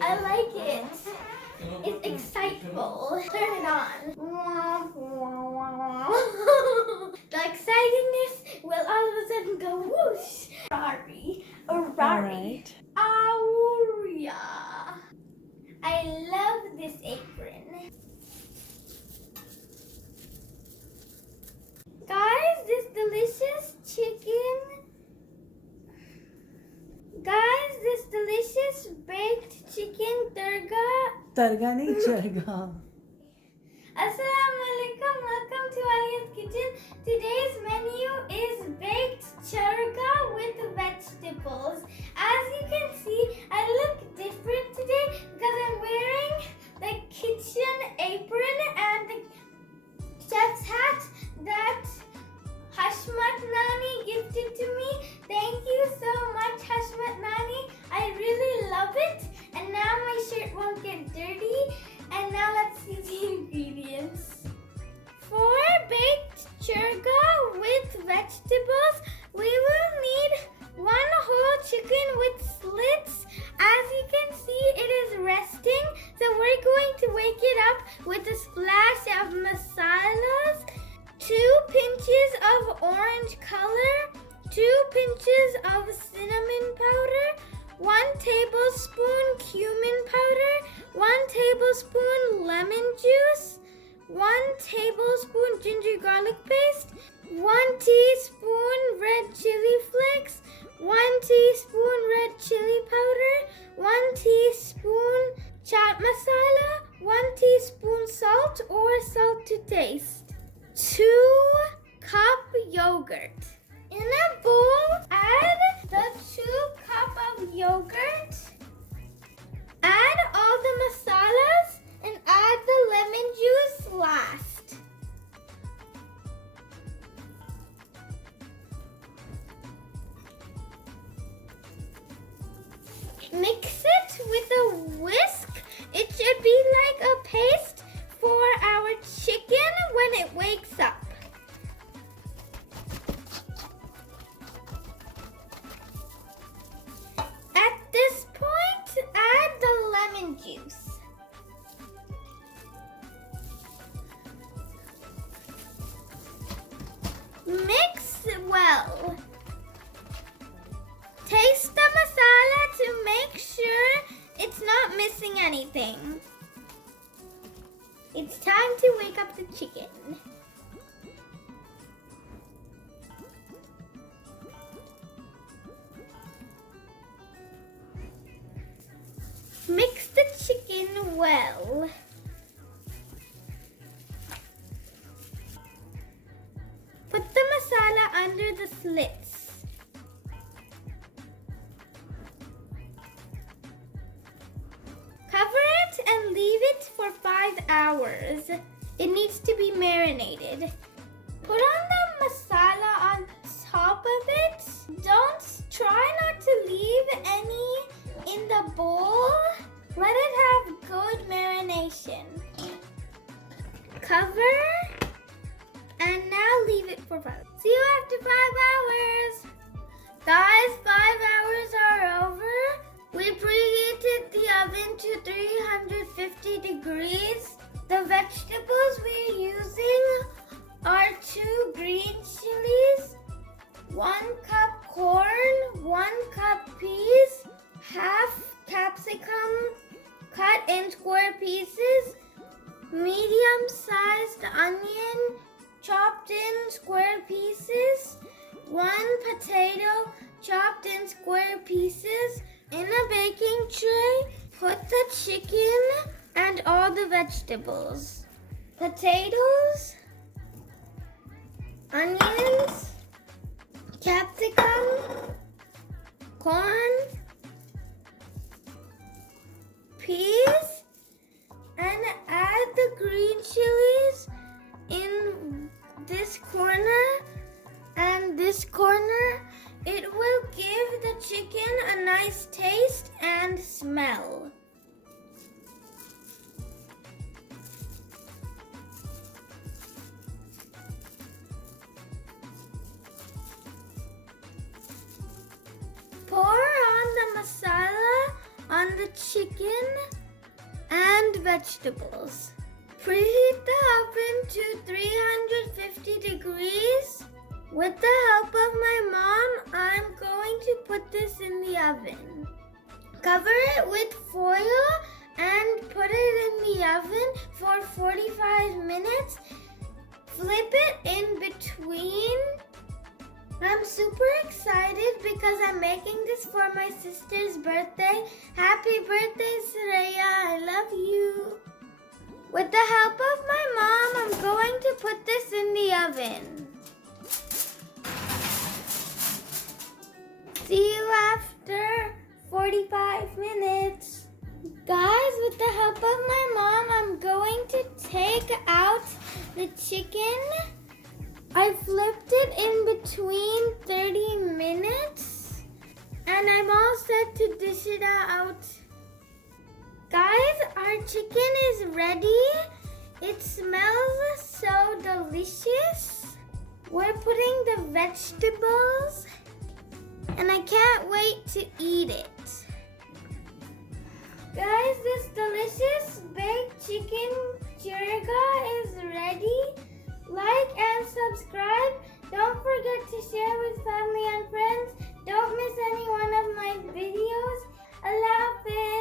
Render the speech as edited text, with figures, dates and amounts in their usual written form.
I like it. It's excitable. Turn it on. The excitingness will all of a sudden go whoosh. Rari. Rari. Auria. I love this apron. Guys, this delicious chicken. Guys, this delicious baked chicken Targa nahi charga. Assalamu alaikum. Welcome to ALIYAH'S kitchen. Today's menu is baked chargha with vegetables. As you can see, I look different today because I'm wearing the kitchen apron and the chef's hat that Hashmat Nani gifted to me. Thank you so much, Hashmat Nani. I really love it. And now my shirt won't get dirty. And now let's see the ingredients. For baked chargha with vegetables, we will need 1 whole chicken with slits. As you can see, it is resting. So we're going to wake it up with a splash of masalas, 2 pinches of orange color, 2 pinches of cinnamon powder, 1 tablespoon cumin powder, 1 tablespoon lemon juice, 1 tablespoon ginger garlic paste, 1 teaspoon red chili flakes, 1 teaspoon red chili powder, 1 teaspoon chaat masala, 1 teaspoon salt or salt to taste, 2 cup yogurt. In a bowl, add the 2 cup of yogurt, add all the masalas, and add the lemon juice last. Mix it with a whisk. It should be like a paste for our chicken when it wakes up. At this point, add the lemon juice. Mix well. Taste the masala to make sure it's not missing anything. It's time to wake up the chicken. Mix the chicken well. Put the masala under the slits. Cover it and leave it for 5 hours. It needs to be marinated. Put on the masala on top of it. Try not to leave any in the bowl. Let it have good marination. Cover and now leave it for 5 hours. See you after 5 hours. Guys, 5 hours are over. We preheated the oven to 350 degrees. The vegetables we're using are 2 green chilies, 1 cup corn, 1 cup peas, half capsicum cut in square pieces, medium-sized onion chopped in square pieces, 1 potato chopped in square pieces. In a baking tray, put the chicken and all the vegetables. Potatoes, onions, capsicum, corn, peas, and add the green chilies in this corner and this corner. It will give the chicken a nice taste and smell. Pour chicken and vegetables. Preheat the oven to 350 degrees. With the help of my mom, I'm going to put this in the oven. Cover it with foil and put it in the oven for 45 minutes. Flip it in between. I'm super excited because I'm making this for my sister's birthday. Happy birthday, Saraya. I love you. With the help of my mom, I'm going to put this in the oven. See you after 45 minutes. Guys, with the help of my mom, I'm going to take out the chicken. I flipped it in between 30 minutes and I'm all set to dish it out. Guys, our chicken is ready. It smells so delicious. We're putting the vegetables and I can't wait to eat it. Guys, this delicious baked chicken chargha is ready. Like and subscribe. Don't forget to share with family and friends. Don't miss any one of my videos. Allah Hafiz.